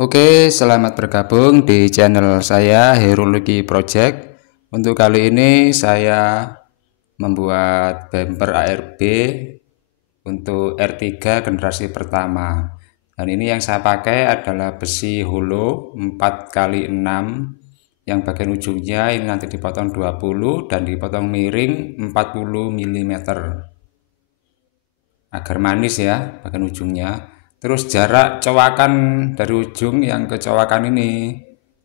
Oke, selamat bergabung di channel saya Herologi Project. Untuk kali ini saya membuat bumper ARB untuk R3 generasi pertama. Dan ini yang saya pakai adalah besi holo 4x6 yang bagian ujungnya ini nanti dipotong 20 dan dipotong miring 40 mm agar manis ya bagian ujungnya. Terus jarak cowakan dari ujung yang ke cowakan ini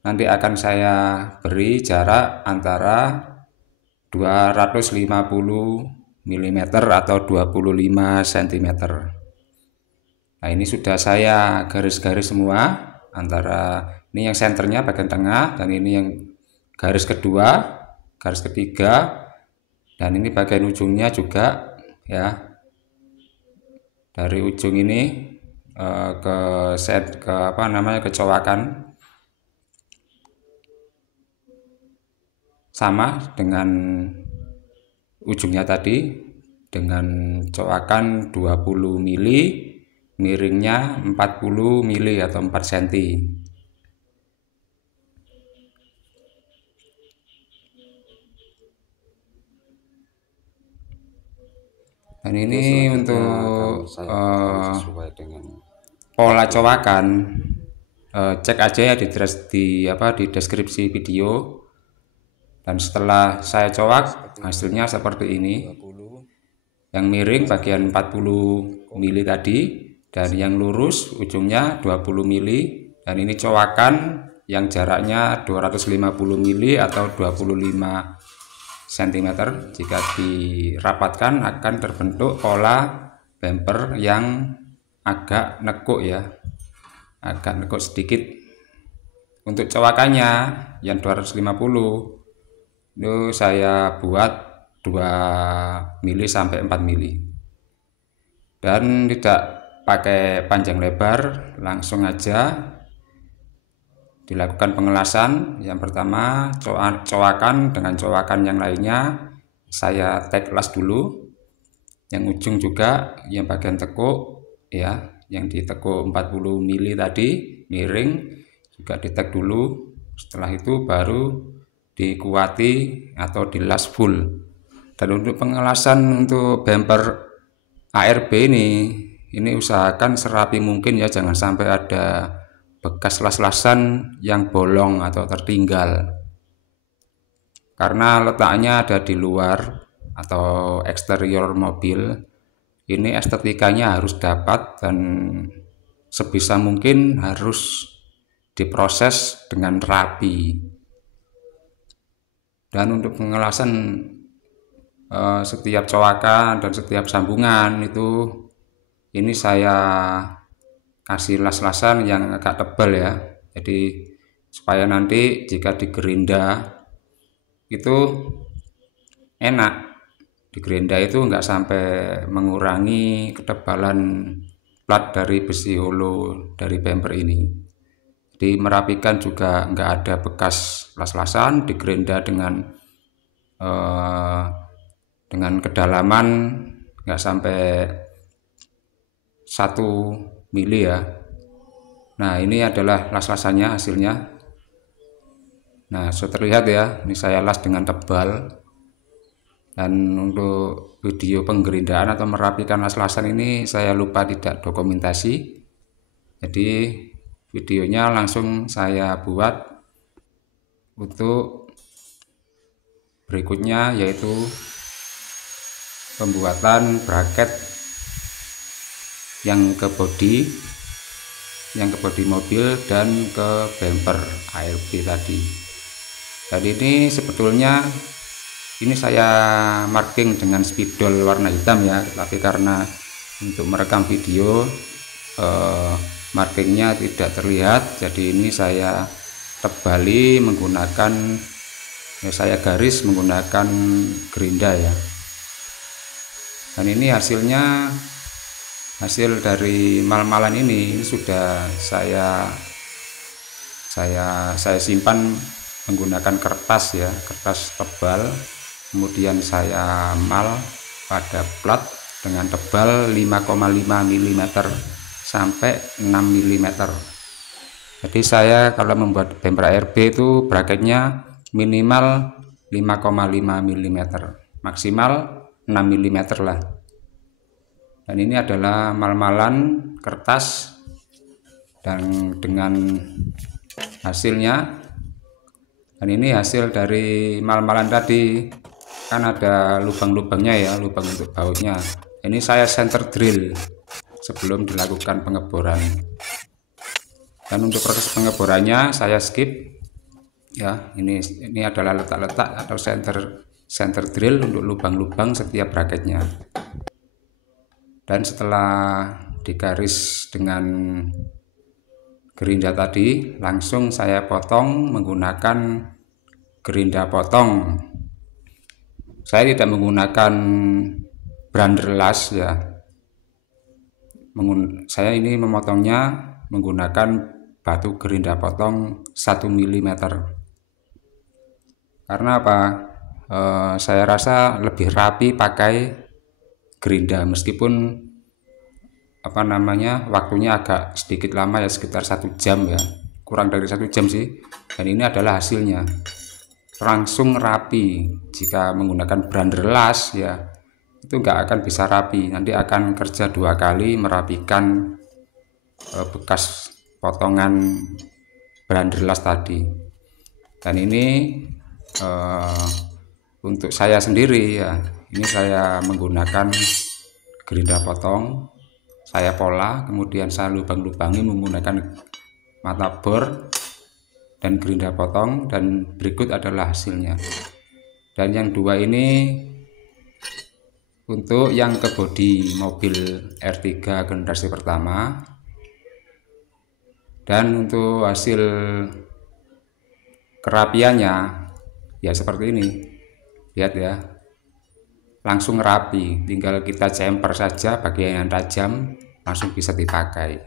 nanti akan saya beri jarak antara 250 mm atau 25 cm. Nah, ini sudah saya garis-garis semua antara ini yang senternya bagian tengah dan ini yang garis kedua, garis ketiga, dan ini bagian ujungnya juga ya. Dari ujung ini ke cowakan sama dengan ujungnya tadi dengan cowakan 20 mili, miringnya 40 mili atau 4 cm. Dan ini untuk pola cowakan cek aja ya di deskripsi video. Dan setelah saya cowak hasilnya seperti ini. Yang miring bagian 40 mili tadi dan yang lurus ujungnya 20 mili, dan ini cowakan yang jaraknya 250 mili atau 25 cm. Jika dirapatkan akan terbentuk pola bumper yang agak nekuk ya, agak nekuk sedikit. Untuk cowakannya yang 250 itu saya buat 2 mili sampai 4 mili dan tidak pakai panjang lebar, langsung aja dilakukan pengelasan. Yang pertama cowakan dengan cowakan yang lainnya saya tag las dulu, yang ujung juga yang bagian tekuk ya, yang ditekuk 40 mili tadi miring juga di tag dulu. Setelah itu baru dikuati atau dilas full. Dan untuk pengelasan untuk bumper ARB ini usahakan serapi mungkin ya, jangan sampai ada bekas las-lasan yang bolong atau tertinggal, karena letaknya ada di luar atau eksterior mobil. Ini estetikanya harus dapat dan sebisa mungkin harus diproses dengan rapi. Dan untuk pengelasan setiap cowakan dan setiap sambungan itu ini saya kasih las-lasan yang agak tebal ya, jadi supaya nanti jika digerinda itu enak. Digerinda itu enggak sampai mengurangi ketebalan plat dari besi holo dari bumper ini. Jadi merapikan juga enggak ada bekas las-lasan, digerinda dengan kedalaman enggak sampai 1 mili ya. Nah, ini adalah las-lasannya hasilnya. Nah, sudah terlihat ya, ini saya las dengan tebal. Dan untuk video penggerindaan atau merapikan las-lasan ini saya lupa tidak dokumentasi, jadi videonya langsung saya buat untuk berikutnya, yaitu pembuatan bracket yang ke bodi mobil dan ke bumper ARB tadi. Jadi ini sebetulnya ini saya marking dengan spidol warna hitam ya, tapi karena untuk merekam video markingnya tidak terlihat, jadi ini saya tebali menggunakan saya garis menggunakan gerinda ya. Dan ini hasilnya, hasil dari mal-malan ini sudah saya simpan menggunakan kertas ya, kertas tebal. Kemudian saya mal pada plat dengan tebal 5,5 mm sampai 6 mm. Jadi saya kalau membuat bumper ARB itu bracketnya minimal 5,5 mm, maksimal 6 mm lah. Dan ini adalah mal-malan kertas, dan dengan hasilnya, dan ini hasil dari mal-malan tadi, kan ada lubang-lubangnya ya, lubang untuk bautnya. Ini saya center drill sebelum dilakukan pengeboran. Dan untuk proses pengeborannya saya skip ya. Ini adalah letak-letak atau center drill untuk lubang-lubang setiap bracketnya. Dan setelah digaris dengan gerinda tadi, langsung saya potong menggunakan gerinda potong. Saya tidak menggunakan brander las ya. Saya ini memotongnya menggunakan batu gerinda potong 1 mm. Karena apa? Saya rasa lebih rapi pakai gerinda, meskipun waktunya agak sedikit lama ya, sekitar 1 jam ya, kurang dari 1 jam sih. Dan ini adalah hasilnya, langsung rapi. Jika menggunakan brander las ya, itu nggak akan bisa rapi, nanti akan kerja 2 kali merapikan bekas potongan brander las tadi. Dan ini untuk saya sendiri ya, ini saya menggunakan gerinda potong, saya pola, kemudian saya lubang-lubangi menggunakan mata bor dan gerinda potong, dan berikut adalah hasilnya. Dan yang 2 ini untuk yang ke bodi mobil R3 generasi pertama. Dan untuk hasil kerapiannya ya seperti ini, lihat ya, langsung rapi, tinggal kita cemper saja bagian yang tajam, langsung bisa dipakai.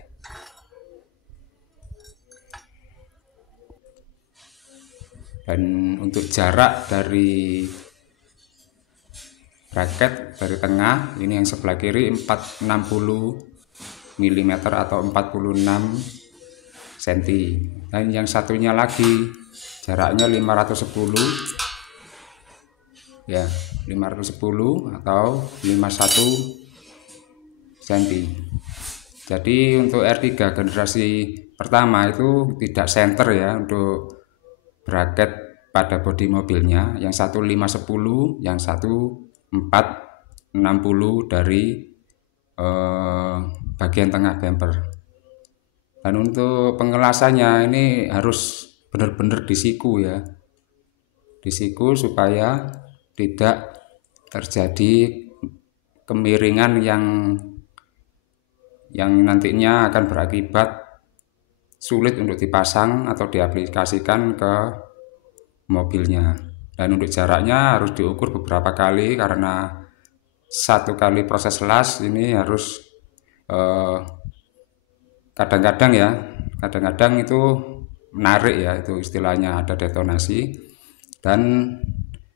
Dan untuk jarak dari bracket dari tengah, ini yang sebelah kiri 460 mm atau 46 cm, dan yang satunya lagi jaraknya 510 ya, 510 atau 51 cm. Jadi untuk R3 generasi pertama itu tidak center ya untuk bracket pada bodi mobilnya, yang satu 510, yang satu 460 dari bagian tengah bumper. Dan untuk pengelasannya ini harus benar-benar disiku ya, disiku supaya tidak terjadi kemiringan yang nantinya akan berakibat sulit untuk dipasang atau diaplikasikan ke mobilnya. Dan untuk jaraknya harus diukur beberapa kali, karena 1 kali proses las ini harus kadang-kadang itu menarik ya, itu istilahnya ada detonasi. Dan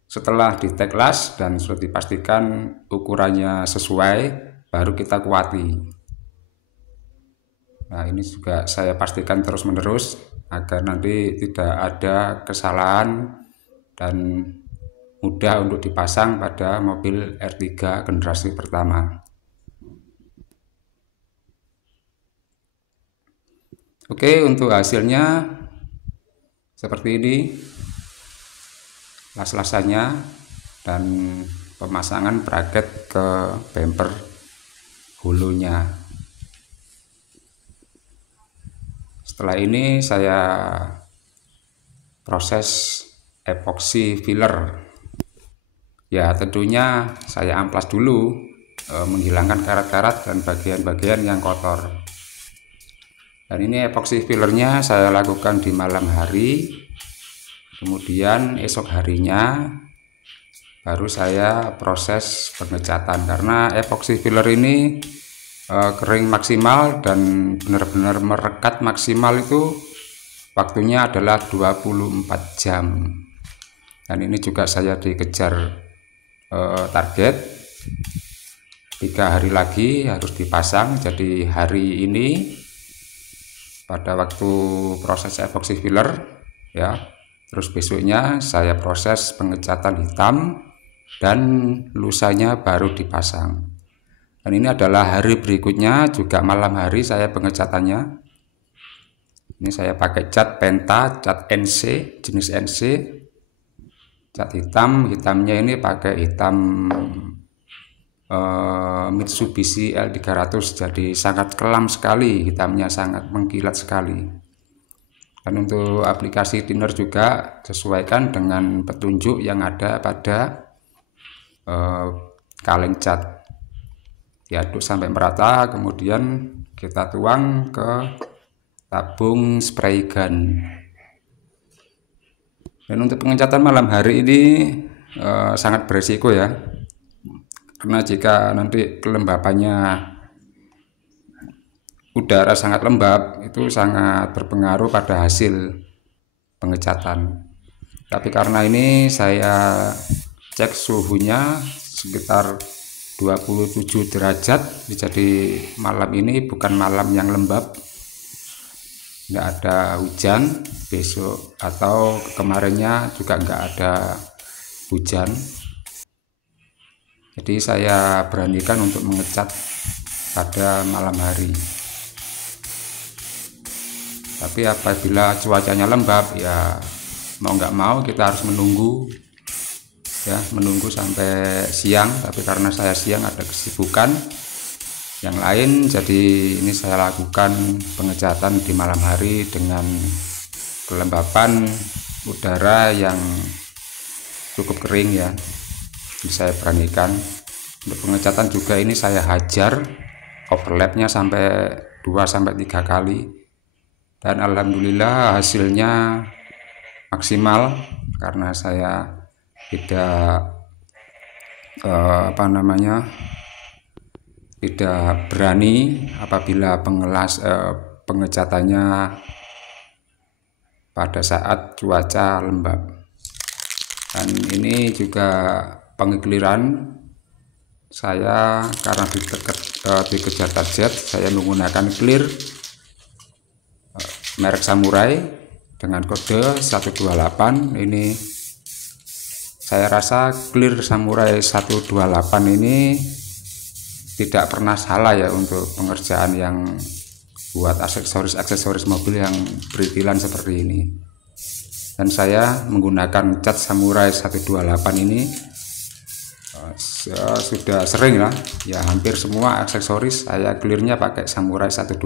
setelah di tag las dan sudah dipastikan ukurannya sesuai, baru kita kuati. Nah, ini juga saya pastikan terus-menerus agar nanti tidak ada kesalahan dan mudah untuk dipasang pada mobil R3 generasi pertama. Oke, untuk hasilnya seperti ini las-lasannya dan pemasangan bracket ke bumper hulunya. Setelah ini saya proses epoxy filler ya, tentunya saya amplas dulu, menghilangkan karat-karat dan bagian-bagian yang kotor. Dan ini epoxy fillernya saya lakukan di malam hari, kemudian esok harinya baru saya proses pengecatan, karena epoxy filler ini kering maksimal dan benar-benar merekat maksimal itu waktunya adalah 24 jam. Dan ini juga saya dikejar target 3 hari lagi harus dipasang. Jadi hari ini pada waktu proses epoxy filler ya. Terus besoknya saya proses pengecatan hitam dan lusanya baru dipasang. Dan ini adalah hari berikutnya, juga malam hari saya pengecatannya. Ini saya pakai cat Penta, cat NC, jenis NC, cat hitam. Hitamnya ini pakai hitam Mitsubishi L300, jadi sangat kelam sekali, hitamnya sangat mengkilat sekali. Dan untuk aplikasi thinner juga sesuaikan dengan petunjuk yang ada pada kaleng cat. Diaduk sampai merata, kemudian kita tuang ke tabung spray gun. Dan untuk pengecatan malam hari ini sangat beresiko ya, karena jika nanti kelembapannya udara sangat lembab, itu sangat berpengaruh pada hasil pengecatan. Tapi karena ini saya cek suhunya sekitar 27 derajat, jadi malam ini bukan malam yang lembab, nggak ada hujan. Besok atau kemarinnya juga nggak ada hujan, jadi saya beranikan untuk mengecat pada malam hari. Tapi apabila cuacanya lembab ya mau nggak mau kita harus menunggu ya, menunggu sampai siang. Tapi karena saya siang ada kesibukan yang lain, jadi ini saya lakukan pengecatan di malam hari dengan kelembapan udara yang cukup kering ya. Jadi saya beranikan untuk pengecatan juga ini saya hajar overlapnya sampai 2-3 kali, dan alhamdulillah hasilnya maksimal karena saya tidak tidak berani apabila pengecatannya pada saat cuaca lembab. Dan ini juga pengekliran saya, karena dikejar target saya menggunakan clear merek Samurai dengan kode 128. Ini saya rasa clear Samurai 128 ini tidak pernah salah ya untuk pengerjaan yang buat aksesoris mobil yang beritilan seperti ini. Dan saya menggunakan cat Samurai 128 ini sudah sering lah ya, hampir semua aksesoris saya clearnya pakai Samurai 128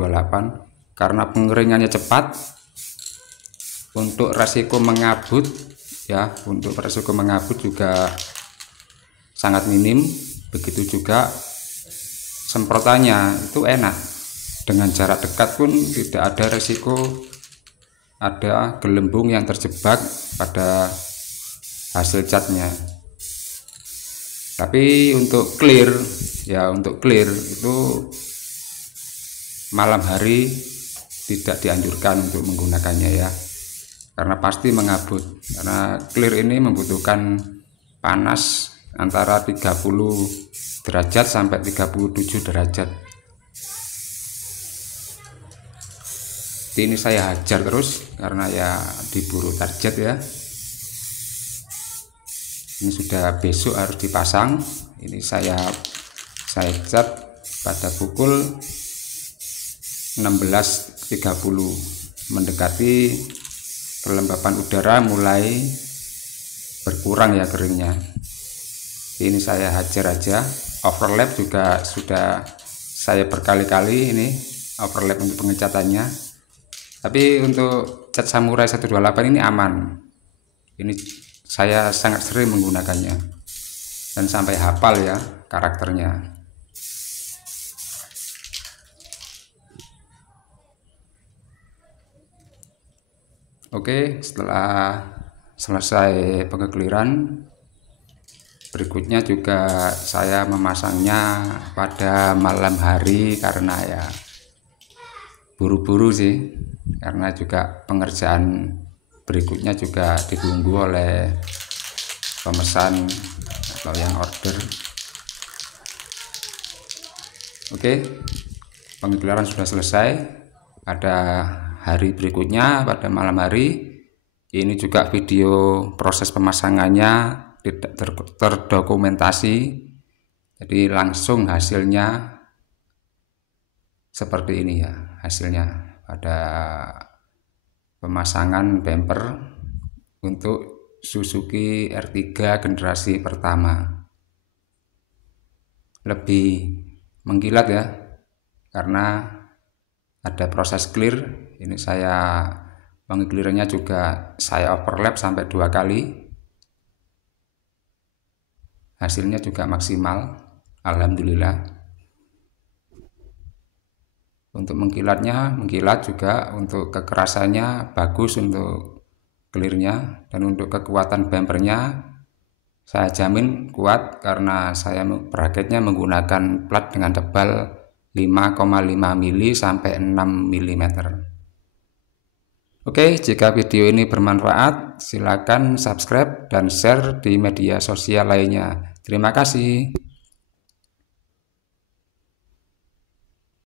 karena pengeringannya cepat, untuk resiko mengabut ya, untuk resiko mengabut juga sangat minim. Begitu juga semprotannya itu enak, dengan jarak dekat pun tidak ada resiko ada gelembung yang terjebak pada hasil catnya. Tapi untuk clear ya, untuk clear itu malam hari tidak dianjurkan untuk menggunakannya ya, karena pasti mengabut. Karena clear ini membutuhkan panas antara 30 derajat sampai 37 derajat. Ini saya hajar terus karena ya diburu target ya. Ini sudah besok harus dipasang. Ini saya cat pada pukul 16.30, mendekati kelembapan udara mulai berkurang ya keringnya. Ini saya hajar aja. Overlap juga sudah saya berkali-kali ini overlap untuk pengecatannya. Tapi untuk cat Samurai 128 ini aman. Ini saya sangat sering menggunakannya dan sampai hafal ya karakternya. Oke, setelah selesai pengekliran, berikutnya juga saya memasangnya pada malam hari karena ya buru-buru sih, karena juga pengerjaan berikutnya juga ditunggu oleh pemesan atau yang order. Oke, pengekliran sudah selesai. Pada hari berikutnya pada malam hari. Ini juga video proses pemasangannya tidak terdokumentasi, jadi langsung hasilnya seperti ini ya, hasilnya pada pemasangan bumper untuk Suzuki R3 generasi pertama. Lebih mengkilat ya, karena ada proses clear. Ini saya mengclearnya juga saya overlap sampai 2 kali. Hasilnya juga maksimal, alhamdulillah. Untuk mengkilatnya mengkilat juga, untuk kekerasannya bagus untuk clearnya, dan untuk kekuatan bumpernya saya jamin kuat karena saya bracketnya menggunakan plat dengan tebal 5,5 mili sampai 6 mm. Oke, jika video ini bermanfaat, silakan subscribe dan share di media sosial lainnya. Terima kasih.